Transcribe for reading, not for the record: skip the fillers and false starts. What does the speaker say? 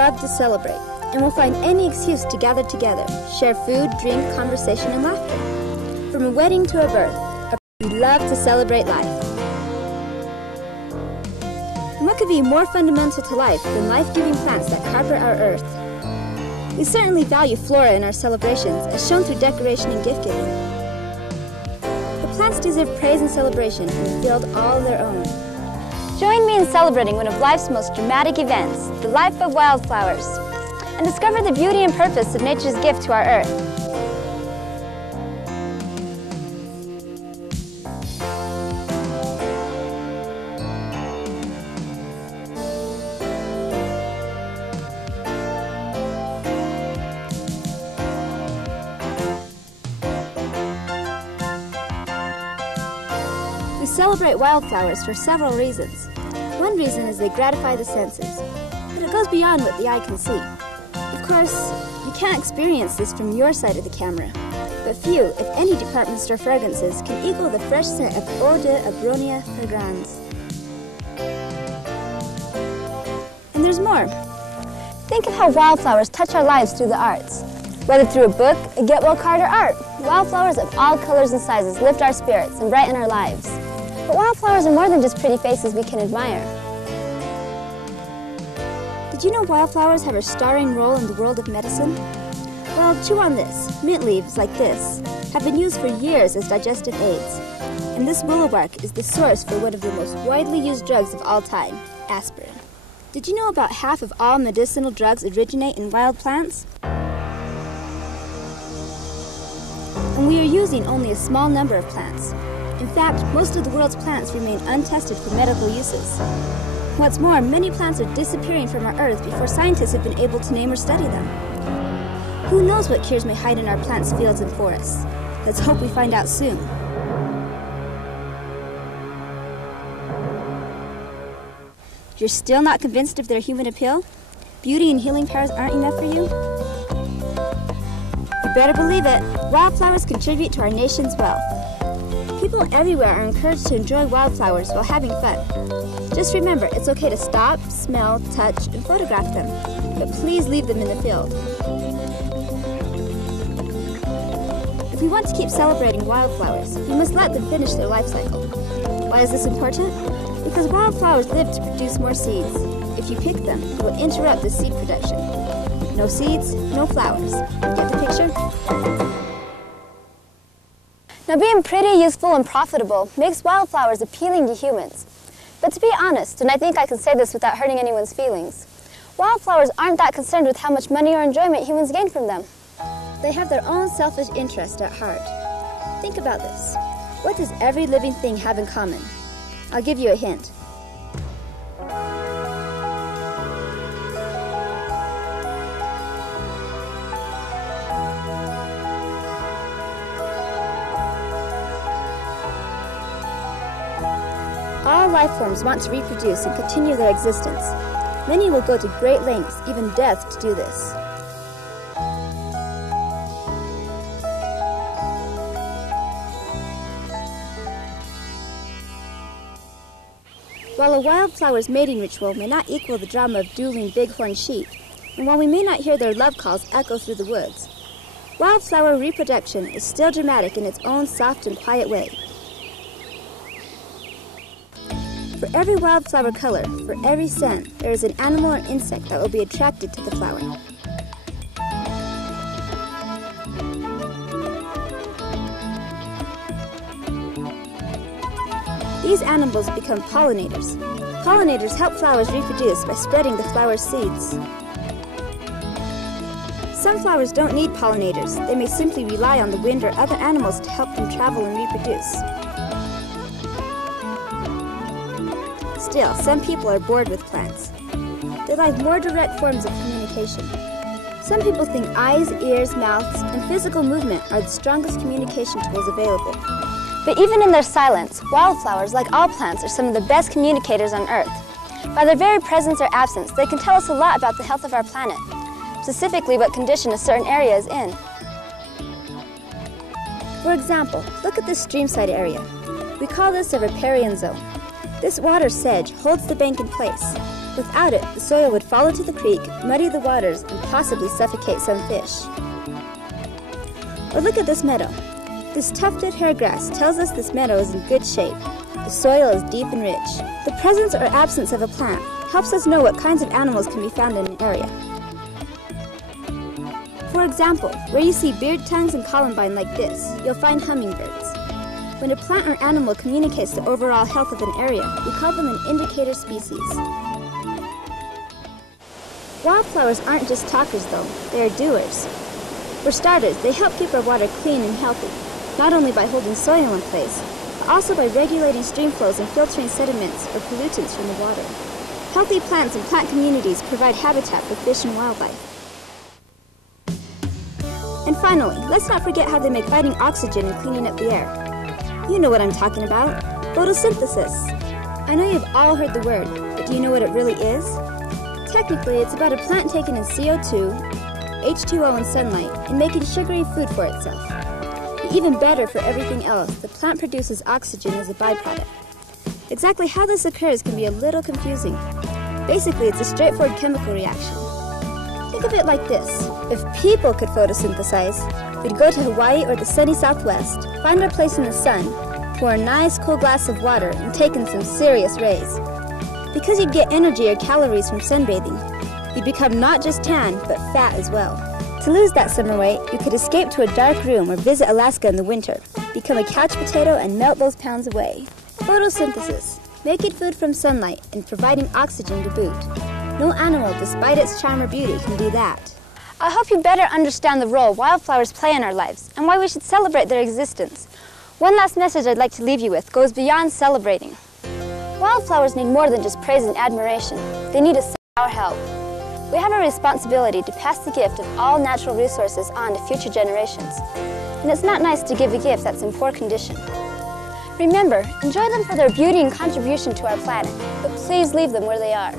love to celebrate, and will find any excuse to gather together, share food, drink, conversation, and laughter. From a wedding to a birth, we love to celebrate life. And what could be more fundamental to life than life-giving plants that carpet our earth? We certainly value flora in our celebrations, as shown through decoration and gift-giving. The plants deserve praise and celebration in a field all their own. Join me in celebrating one of life's most dramatic events, the life of wildflowers, and discover the beauty and purpose of nature's gift to our earth. We celebrate wildflowers for several reasons. One reason is they gratify the senses, but it goes beyond what the eye can see. Of course, you can't experience this from your side of the camera, but few, if any, department store fragrances can equal the fresh scent of Eau de Abronia fragrans. And there's more. Think of how wildflowers touch our lives through the arts. Whether through a book, a get-well card, or art, wildflowers of all colors and sizes lift our spirits and brighten our lives. But wildflowers are more than just pretty faces we can admire. Did you know wildflowers have a starring role in the world of medicine? Well, chew on this. Mint leaves, like this, have been used for years as digestive aids. And this willow bark is the source for one of the most widely used drugs of all time, aspirin. Did you know about half of all medicinal drugs originate in wild plants? And we are using only a small number of plants. In fact, most of the world's plants remain untested for medical uses. What's more, many plants are disappearing from our earth before scientists have been able to name or study them. Who knows what cures may hide in our plants, fields, and forests? Let's hope we find out soon. You're still not convinced of their human appeal? Beauty and healing powers aren't enough for you? You better believe it. Wildflowers contribute to our nation's wealth. People everywhere are encouraged to enjoy wildflowers while having fun. Just remember, it's okay to stop, smell, touch, and photograph them, but please leave them in the field. If we want to keep celebrating wildflowers, we must let them finish their life cycle. Why is this important? Because wildflowers live to produce more seeds. If you pick them, it will interrupt the seed production. No seeds, no flowers. Get the picture? Now, being pretty, useful, and profitable makes wildflowers appealing to humans. But to be honest, and I think I can say this without hurting anyone's feelings, wildflowers aren't that concerned with how much money or enjoyment humans gain from them. They have their own selfish interest at heart. Think about this. What does every living thing have in common? I'll give you a hint. All life forms want to reproduce and continue their existence. Many will go to great lengths, even death, to do this. While a wildflower's mating ritual may not equal the drama of dueling bighorn sheep, and while we may not hear their love calls echo through the woods, wildflower reproduction is still dramatic in its own soft and quiet way. For every wildflower color, for every scent, there is an animal or insect that will be attracted to the flower. These animals become pollinators. Pollinators help flowers reproduce by spreading the flower's seeds. Some flowers don't need pollinators. They may simply rely on the wind or other animals to help them travel and reproduce. Still, some people are bored with plants. They like more direct forms of communication. Some people think eyes, ears, mouths, and physical movement are the strongest communication tools available. But even in their silence, wildflowers, like all plants, are some of the best communicators on Earth. By their very presence or absence, they can tell us a lot about the health of our planet, specifically what condition a certain area is in. For example, look at this streamside area. We call this a riparian zone. This water sedge holds the bank in place. Without it, the soil would fall into the creek, muddy the waters, and possibly suffocate some fish. Or look at this meadow. This tufted hairgrass tells us this meadow is in good shape. The soil is deep and rich. The presence or absence of a plant helps us know what kinds of animals can be found in an area. For example, where you see beard tongues and columbine like this, you'll find hummingbirds. When a plant or animal communicates the overall health of an area, we call them an indicator species. Wildflowers aren't just talkers though, they are doers. For starters, they help keep our water clean and healthy, not only by holding soil in place, but also by regulating stream flows and filtering sediments or pollutants from the water. Healthy plants and plant communities provide habitat for fish and wildlife. And finally, let's not forget how they make fighting oxygen and cleaning up the air. You know what I'm talking about, photosynthesis. I know you've all heard the word, but do you know what it really is? Technically, it's about a plant taking in CO2, H2O and sunlight, and making sugary food for itself. But even better for everything else, the plant produces oxygen as a byproduct. Exactly how this occurs can be a little confusing. Basically, it's a straightforward chemical reaction. Think of it like this. If people could photosynthesize, we'd go to Hawaii or the sunny Southwest, find our place in the sun, pour a nice cool glass of water, and take in some serious rays. Because you'd get energy or calories from sunbathing, you'd become not just tan, but fat as well. To lose that summer weight, you could escape to a dark room or visit Alaska in the winter, become a couch potato and melt those pounds away. Photosynthesis, making food from sunlight and providing oxygen to boot. No animal, despite its charm or beauty, can do that. I hope you better understand the role wildflowers play in our lives and why we should celebrate their existence. One last message I'd like to leave you with goes beyond celebrating. Wildflowers need more than just praise and admiration. They need our help. We have a responsibility to pass the gift of all natural resources on to future generations. And it's not nice to give a gift that's in poor condition. Remember, enjoy them for their beauty and contribution to our planet, but please leave them where they are.